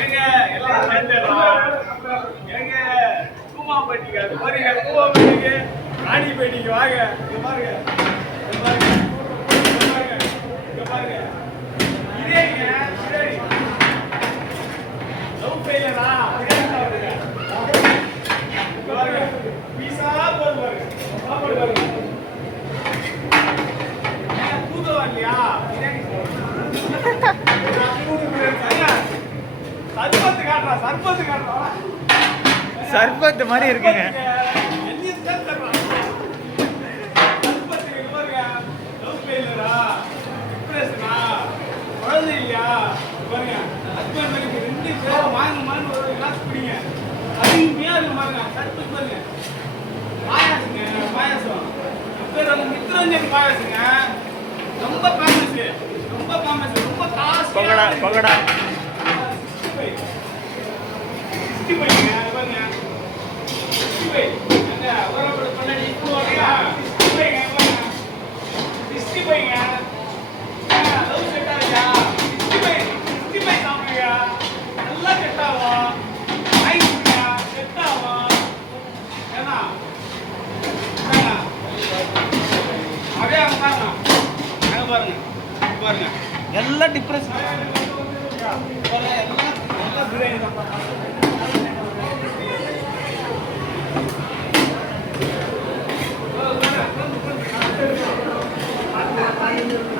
ஏங்க எல்லாம் சேர்ந்துடுறோம். ஏங்க கூமாம்பட்டிக்கு அது பாருங்க, கூமாம்பட்டிக்கு ராணிப்பேட்டைக்கு வாங்க. இங்க பாருங்க, இங்க பாருங்க, இங்க பாருங்க, இங்க பாருங்க. இதேங்க சரி லவ் ஃபெயிலரா பாருங்க. இங்க பாருங்க பீஸா போடு பாருங்க, சாப்பாடு பாருங்க. தூக்கம் வரலையா? சர்பத் மாதிரி இருக்குங்க. ரொம்ப ஃபேமஸ், ரொம்ப ஃபேமஸ், ரொம்ப காசு. பகடா பகடா 65 பாருங்க, 65 அங்க வரப்பட பண்ணி போறியா? 65 பாருங்க, 65 லவ் செட் ஆகுதா? 65 சாப்பிடுங்க, நல்லா செட் ஆகும். ஐஸ்யா செட் ஆகும். ஏன்னா அப்படியே அங்க பாருங்க, அங்க பாருங்க, பாருங்க எல்லாம் டிப்ரெஸ். எல்லாம் பிரியாணி தான். Thank you.